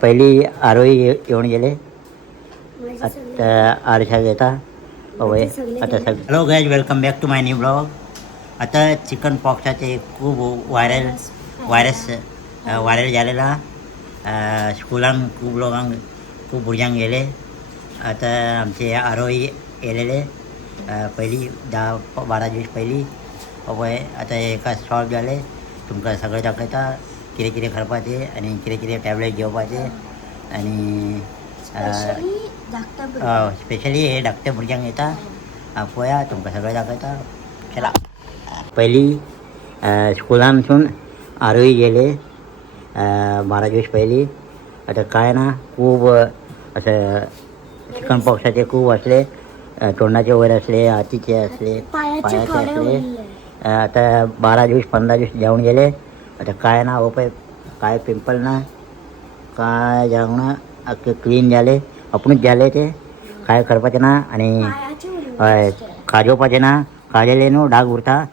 पहिली आरोही येऊन गेले, आता आरशा येता होय आता hello guys, welcome back to my new blog. आता चिकन पॉक्सचे खूप व्हायरस झालेला. स्कुलान खूप लोकांक खूप भुरग्यांक गेले. आता आमचे आरोही येलेले पहिली 10-12 दिवस पहिली होय. आता एका सॉल्व झाले. तुमकां सगळें दाखयता कितें कितें करपाचें आनी कितें कितें टॅबलेट घेवपाचें आनी स्पेशली हे धाकटे भुरग्यांक येता. पळया तुमकां सगळें दाखयता. चला. पहिली स्कुलानसून आरोही गेले 12 दिवस पहिली. आता काय ना खूप असं चिकन पॉक्साचे खूप असले, तोंडाचे वयर असले, हातीचे असले, पायाचे असले. आता 12 दिवस 15 दिवस जाऊन गेले. आता काय ना पळय काय पिंपल ना काय जाऊन ना अख्खे क्लीन झाले. आपणच झाले ते काय करपाचे ना. आणि काजोवपाचे ना, काजले न्हू डाग उरता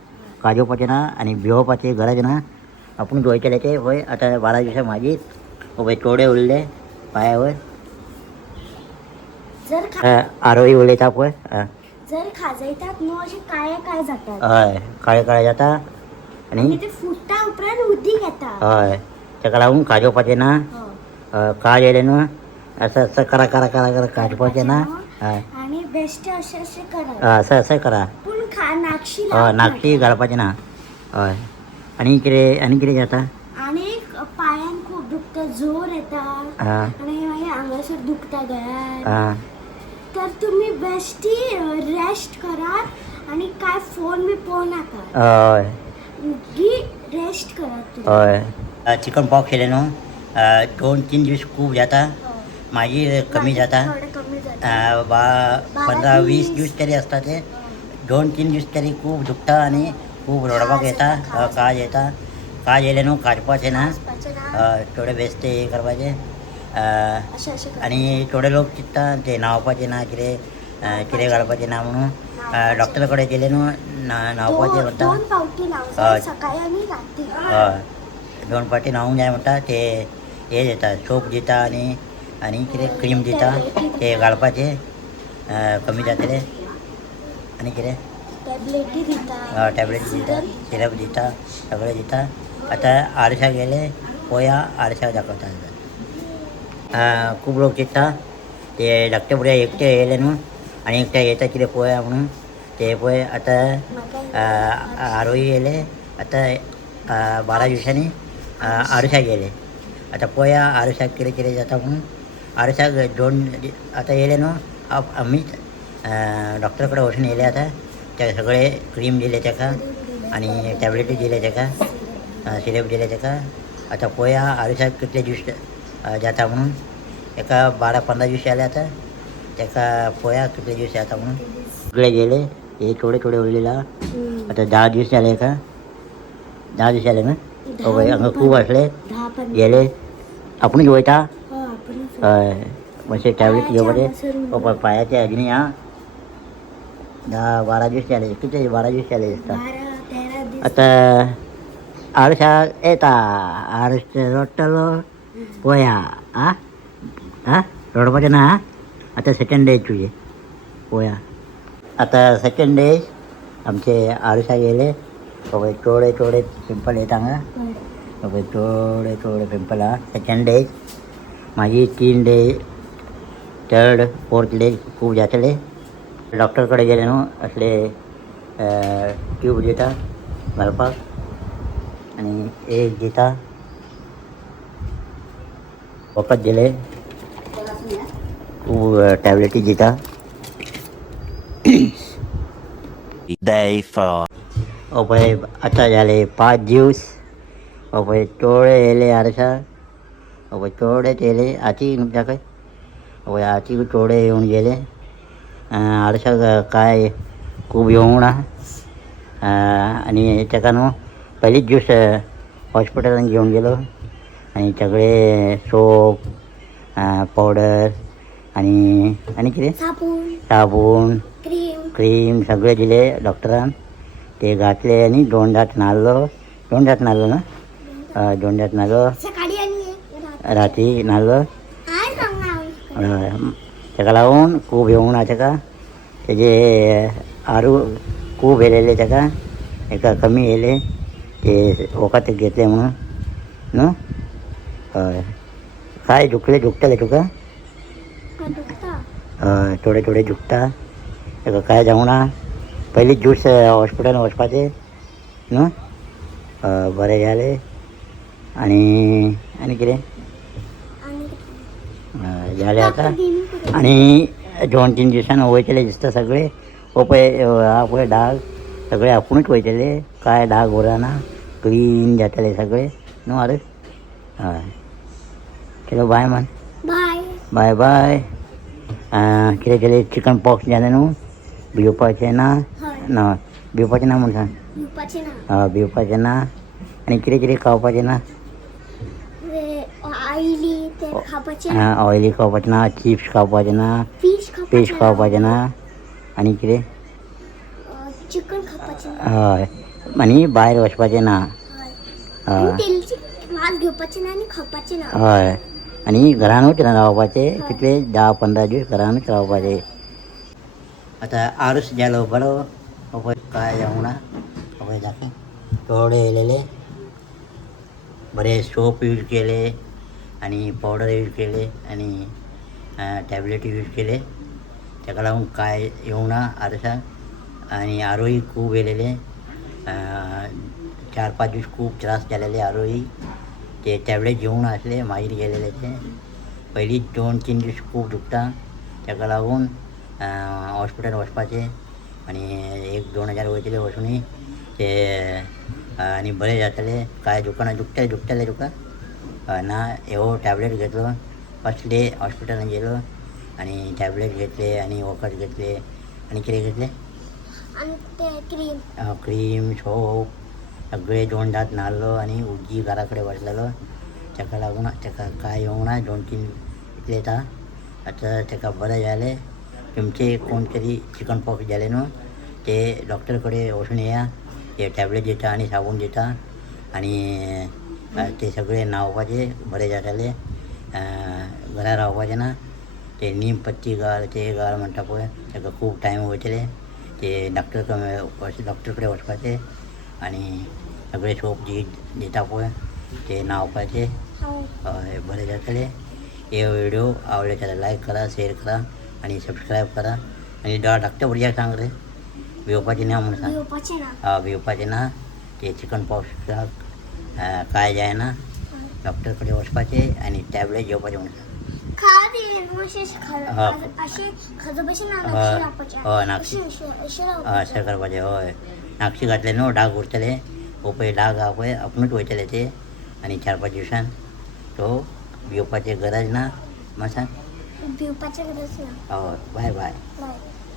काजोवपाचे ना आणि भिवपाचे गरज ना. आपण धुवयचे ते होय. आता 12 दिवसा मागीर होय थोडे उरले पायावर. आरोही उलयता पळय, जर खाजयतात न्हू अशें काळे जातात. हय काळे जाता आणि ते फुट्टा उपरांत उदीक येता. हय ताका लागून काजोवपाचे ना. काज येयले न्हू असं असं करा काजोवपाचें ना. हय आणि बेश्टे अशें करा. असं करा. पूण नाकशी नाकटी घालपाचें ना. हय आनी कितें जाता. आनी पांयान खूब दुखता, जोर येता आनी मागीर हांगासर दुखता गळ्यान. तर तुमी बेश्टी रेस्ट करात आनी काय फोन बी पळोवं नाका. हय रेस्ट करात. हय चिकन पॉक्स येयले न्हू 2-3 दीस खूब जाता. मागीर कमी जाता. 15-20 दीस तरी आसता ते. 2-3 दीस तरी खूब दुखता आनी खूब रडपाक येता. काज येता. काज येयले न्हू काडपाचें ना. थोडे बेश्टे हे करपाचे आनी थोडे लोक चिंत्ता ते न्हावपाचें ना कितें घालपाचें ना म्हणून. डॉक्टरा कडेन गेले न्हू न्हावपाचें म्हणटा. हय 2 फावटी न्हावूंक जाय म्हणटा. ते हे दिता सोप दिता आनी कितें क्रीम दिता ते घालपाचें कमी जातलें. आनी कितें टॅबलेट दिता, सिरप दिता, सगळें दिता. आता आरशाक गेले पळया आरशाक दाखयता. खूब लोक चिंत्ता ते धाकटे भुरगे एकटे येयले न्हू आनी एकटे येता कितें पळया म्हणून ते पळय. आतां आरोही येयले. आतां 12 दिवसांनी आरशाक गेले. आतां पळया आरशाक कितें जाता म्हणून. आरशाक 2 आतां येयले न्हू आमीच डॉक्टरा कडेन वचून येयले. आतां ते सगळे क्रीम दिले ताका आनी टॅबलेटी दिले ताका, सिरप दिले ताका. आतां पळया आरशाक कितले दीस जाता म्हणून. एका 12-15 दीस जाले. आतां ताका पळया कितले दीस जाता म्हणून. सगळे गेले. हे थोडे उरलेला. आतां 10 दीस जाले. एका 10 दीस जाले ना. होय हांगा खूब आसले गेले. आपुणूच वयता. हय मातशें टॅबलेट घेवपाचें पांयाचे अजुनी 10-12 दीस जाले. कितले 12 दीस जाले दिसता. आतां आरशाक येता. आरश रडटलो पळया. रडपाचें ना. आतां सेकंड डे तुजे पळया. आतां सेकंड डे आमचे आरशाक येयले. पळय थोडे पिंपल येता हांगा. पळय थोडे पिंपल आहा. सेकंड डे मागीर 3 डे 3rd 4th डे खूब जातले. डॉक्टर कडेन गेले न्हू असले ट्यूब दिता घालपाक आनी एक दिता वखद दिले. खूब टॅबलेटी दिता. Day 4. पळय आतां जाले 5 दीस. पळय थोडे येयले आरशाक. पळय थोडेच येयले. हाती दाखय. पळय हाती थोडे येवन गेले. आरशाक काय खूब येवंक ना. आनी ताका न्हू पयलीच दीस हॉस्पिटलान घेवन गेलो आनी सगळे सोप पावडर आनी कितें साबून क्रीम सगळे दिले डॉक्टरान. ते घातले आनी 2 दात न्हालो. 2 दात न्हालो ना. 2 दात न्हालो. राती नाल्ल हाय सांगणार ताका लागून खूब येवंक ना ताका तेजे आरू खूब येयलेले ताका एका कमी येयले ते वखद घेतले म्हणून न्हू हय काय दुखतले तुका दुखता हय थोडे थोडे दुखता ताका काय जावंक ना पयलीं ज्यूस हॉस्पिटलान वचपाचें न्हू बरें जालें आनी कितें जालें आतां आनी 2-3 दिवसान वयतले दिसता सगळे हो पळय हा पळय डाग सगळे आपुणूच वयतले काय डाग उरना क्लीन जातले सगळे न्हू आरे हय चलो बाय मान बाय बाय बाय कितें केलें चिकन पॉक्स जालें न्हू भिवपाचें ना ना भिवपाचें ना म्हूण सांग भिवपाचें ना भिवपाचें ना आनी कितें कितें खावपाचें ना ऑयली ते खावपाचें ऑयली खावपाचें ना चिप्स खावपाचें ना फिश खावपाचें ना आनी कितें चिकन खावपाचें ना हय आनी भायर वचपाचें ना हय तेलची वास घेवपाचें ना आनी खावपाचें ना हय आनी घरानूच रावपाचें कितले 10-15 दीस घरानूच रावपाचें आतां आरूस जालो बरो पळय काय जावंक ना पळय दाखय थोडे येयलेले बरे सोप यूज केले आनी पावडर यूज केले आनी टॅबलेट यूज केले ताका लागून काय येवंक ना आरुसाक आनी आरूय खूब येयलेले 4-5 दीस खूब त्रास जालेले आरूय ते टॅबलेट घेवंक नासले मागीर गेलेले ते पयलीं 2-3 दीस खूब दुखता ताका लागून हॉस्पिटलान वचपाचें आनी 1-2 हजार वयतले वचुनी ते आनी बरें जातलें काय दुखना दुखतले तुका ना ह्यो टॅबलेट घेतलो फस्ट डे हॉस्पिटलान गेलो आनी टॅबलेट घेतले आनी वखद घेतले आनी कितें घेतले आनी ते क्रीम सोप सगळे 2 दात न्हाल्लो आनी उज्जी घरा कडेन बसलेलो ताका लागून ताका काय येवंक ना 2-3 इतले येता आतां ताका बरें जालें तुमचे कोण तरी चिकन पॉक्स जाले न्हू ते डॉक्टर कडेन वचून येया ते टॅबलेट दिता आनी साबून दिता आनी ते सगळे न्हांवपाचे बरें जाताले घरा रावपाचें ना ते नीम पत्ती घाल ते घाल म्हणटा पळय ताका खूब टायम वयतले ते डॉक्टर कडेन वचपाचें आनी सगळे सोप दिता पळय ते न्हांवपाचें हय बरें जातलें हे व्हिडिओ आवडले जाल्यार लायक करा शेअर करा आनी सबस्क्रायब करा आनी धाकट्या भुरग्याक सांग रे भिवपाचें ना म्हणून सांग भिवपाचें ना ते चिकन पॉक्साक काय जायना डॉक्टर कडेन वचपाचें आनी टॅबलेट घेवपाचें म्हणून सांग हय नाक्षी अशें करपाचें हय नाक्षी घातलें न्हू डाग उरतले हो पळय डाग आहा पळय आपुणूच वयतले ते आनी 4-5 दिवसान तो भिवपाची गरज ना म्हणून सांग भिवपाची गरज ना हय bye bye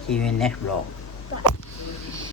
see you in next blog